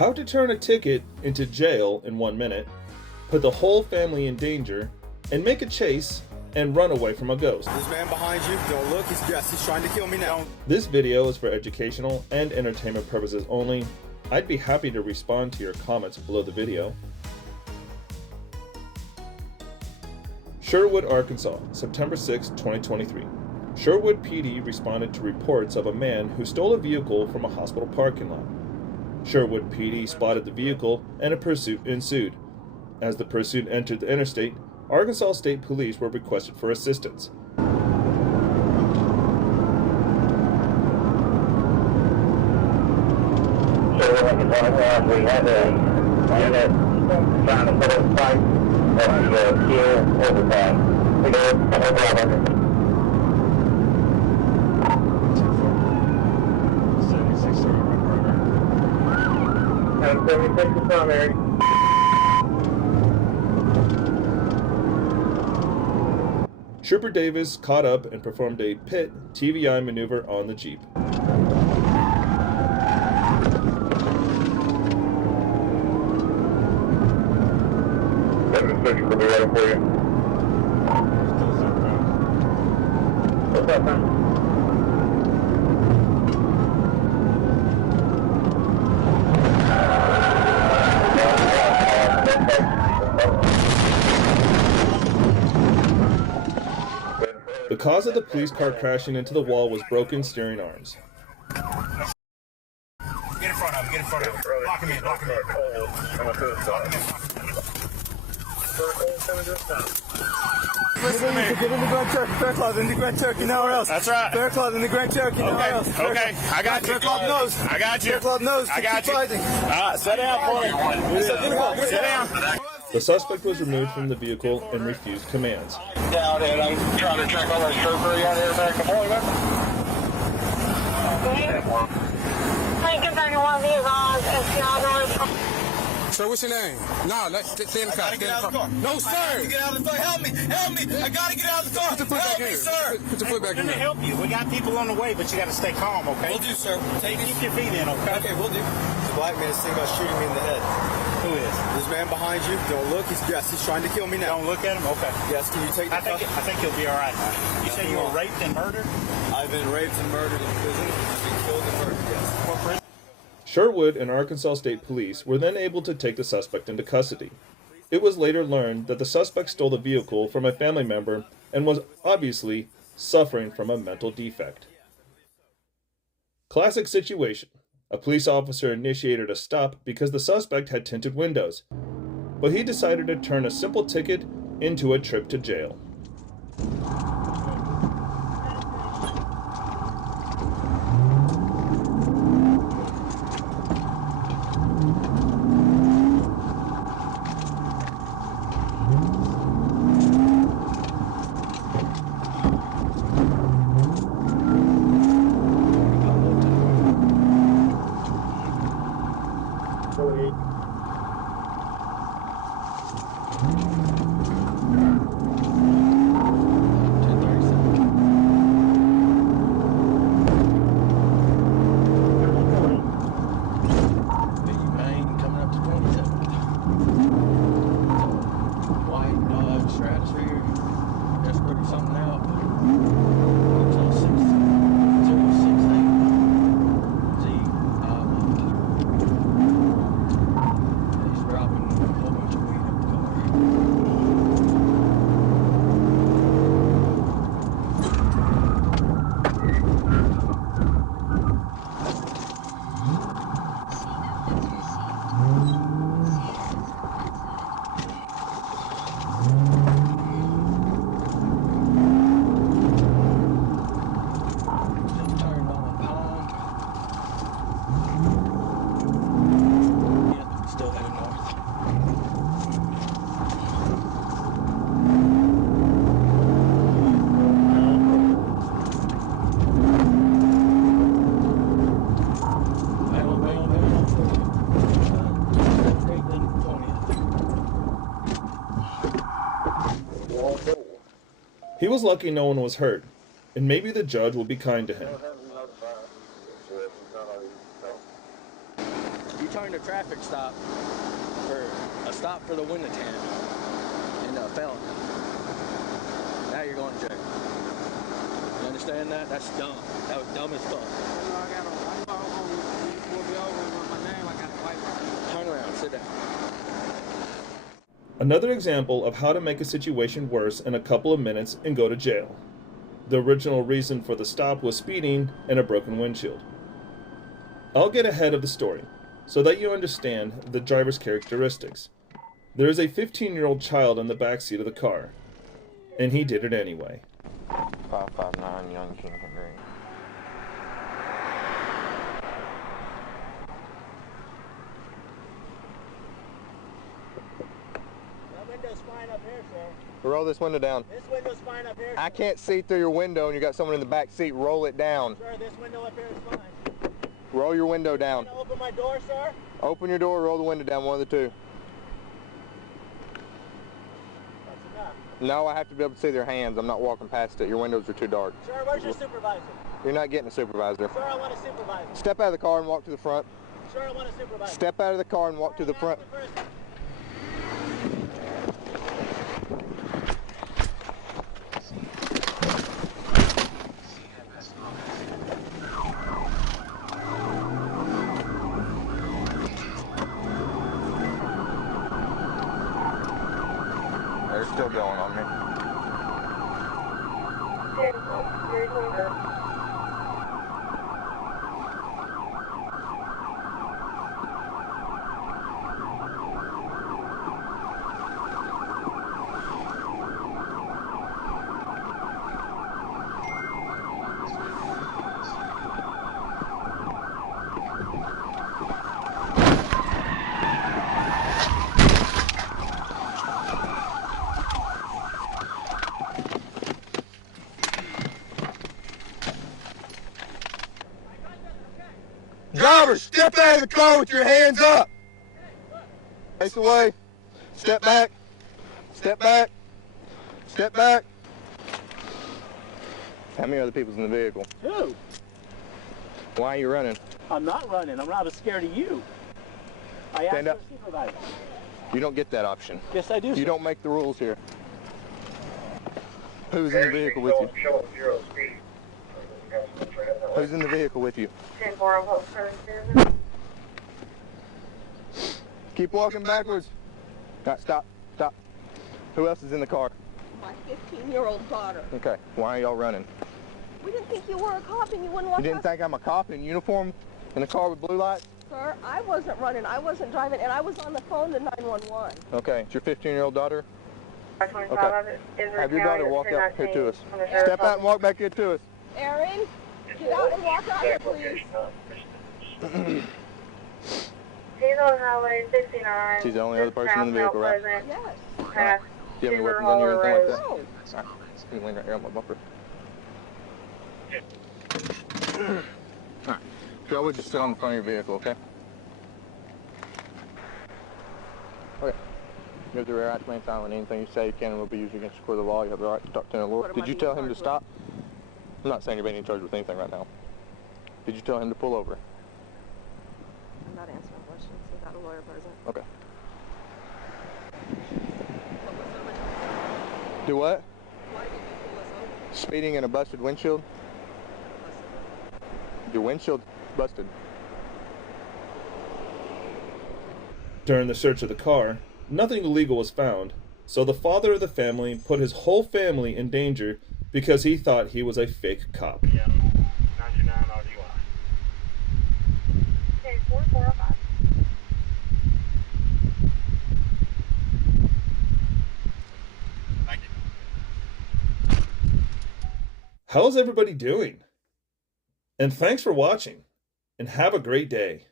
How to turn a ticket into jail in 1 minute, put the whole family in danger, and make a chase and run away from a ghost. This man behind you, don't look, he's trying to kill me now. This video is for educational and entertainment purposes only. I'd be happy to respond to your comments below the video. Sherwood, Arkansas, September 6, 2023. Sherwood PD responded to reports of a man who stole a vehicle from a hospital parking lot. Sherwood PD spotted the vehicle and a pursuit ensued. As the pursuit entered the interstate, Arkansas State Police were requested for assistance. We had a unit trying to put a fight on the kill overtime. We go over. 76 the primary. Trooper Davis caught up and performed a pit TVI maneuver on the Jeep. For you. What's up, man? The cause of the police car crashing into the wall was broken steering arms. Get in front of him, get in front of him. Lock him in, lock him in. Listen to me. Get in the Grand Cherokee, Fair Claws, in the Grand Cherokee, nowhere else. That's right. Fair Claws, in the Grand Cherokee, nowhere else. Okay, I got you. Fair Claws knows. I got you. Fair Claws knows. I got you. Fighting. Sit down for me. Sit down. The suspect was removed from the vehicle and refused commands. Down and I'm trying to check on that chauffeur out here back the morning. Lincoln 31 vehicles, SPR Sir, what's your name? No, let's stay in the car. Get out of the car. No, sir. Get out of the car. Help me. Help me. I gotta get out of the car. Put your foot back Help me, here. sir. Put your foot back We're in gonna here. help you. We got people on the way, but you gotta stay calm, okay? We'll do, sir. Keep your feet in, okay? Okay, we'll do. The black man is thinking about shooting me in the head. Who is? This man behind you, don't look, he's trying to kill me now. Don't look at him? Okay. Yes, can you take the I think he'll be all right. You say you were raped and murdered? I've been raped and murdered in prison. I've been killed and murdered, yes. What prison? Sherwood and Arkansas State Police were then able to take the suspect into custody. It was later learned that the suspect stole the vehicle from a family member and was obviously suffering from a mental defect. Classic situation. A police officer initiated a stop because the suspect had tinted windows, but he decided to turn a simple ticket into a trip to jail. He was lucky no one was hurt, and maybe the judge will be kind to him. returned a traffic stop for a stop for the window tint and a felony. Now you're going to jail. You understand that? That's dumb. That was dumb as fuck. Turn around, sit down. Another example of how to make a situation worse in a couple of minutes and go to jail. The original reason for the stop was speeding and a broken windshield. I'll get ahead of the story so that you understand the driver's characteristics. There is a 15-year-old child in the backseat of the car, and he did it anyway. 559 Young King Henry. That window's fine up here, sir. Roll this window down. This window's fine up here, sir. I can't see through your window and you got someone in the back seat. Roll it down. Sir, this window up here is fine. Roll your window down. Can I open my door, sir? Open your door, roll the window down, one of the two. That's enough. No, I have to be able to see their hands. I'm not walking past it. Your windows are too dark. Sir, where's your supervisor? You're not getting a supervisor. Sir, I want a supervisor. Step out of the car and walk to the front. Sir, I want a supervisor. Step out of the car and walk to the front. They're still going on me. Driver, step out of the car with your hands up. Face away. Step back. Step back. Step back. How many other people's in the vehicle? Who? Why are you running? I'm not running. I'm not scared of you. I asked Stand for up. a supervisor. You don't get that option. Yes, I do. You sir. don't make the rules here. Who's in the vehicle with you? Show 0 speed. Who's in the vehicle with you? 10-4, Keep walking backwards. All right, stop. Stop. Who else is in the car? My 15-year-old daughter. Okay. Why are y'all running? We didn't think you were a cop and you wouldn't let You didn't us. think I'm a cop in uniform in a car with blue lights? Sir, I wasn't running. I wasn't driving, and I was on the phone to 911. Okay. It's your 15-year-old daughter? Okay. Have your daughter walk out here to us. Step out and walk back here to us. Erin, get out and walk out here, please. He's on Highway 69. She's the only other person in the vehicle, right? Yes. Past Do you have any Timber weapons on you or anything like Road. that? No. Alright. You can lean right here on my bumper. Alright. Y'all would just sit on the front of your vehicle, okay? Okay. You have the right to remain silent. Anything you say you can and will be used against the court of the law. You have the right to talk to the What Lord. am I Did you being tell him to charged stop? I'm not saying you're being charged with anything right now. Did you tell him to pull over? I'm not answering questions without a lawyer present. Okay. What was over? Do what? Why did you pull us over? Speeding in a busted windshield? Your windshield's busted. During the search of the car, nothing illegal was found, so the father of the family put his whole family in danger because he thought he was a fake cop. Yeah. 99 RDY. 10-4, Thank you. How's everybody doing? And thanks for watching, and have a great day.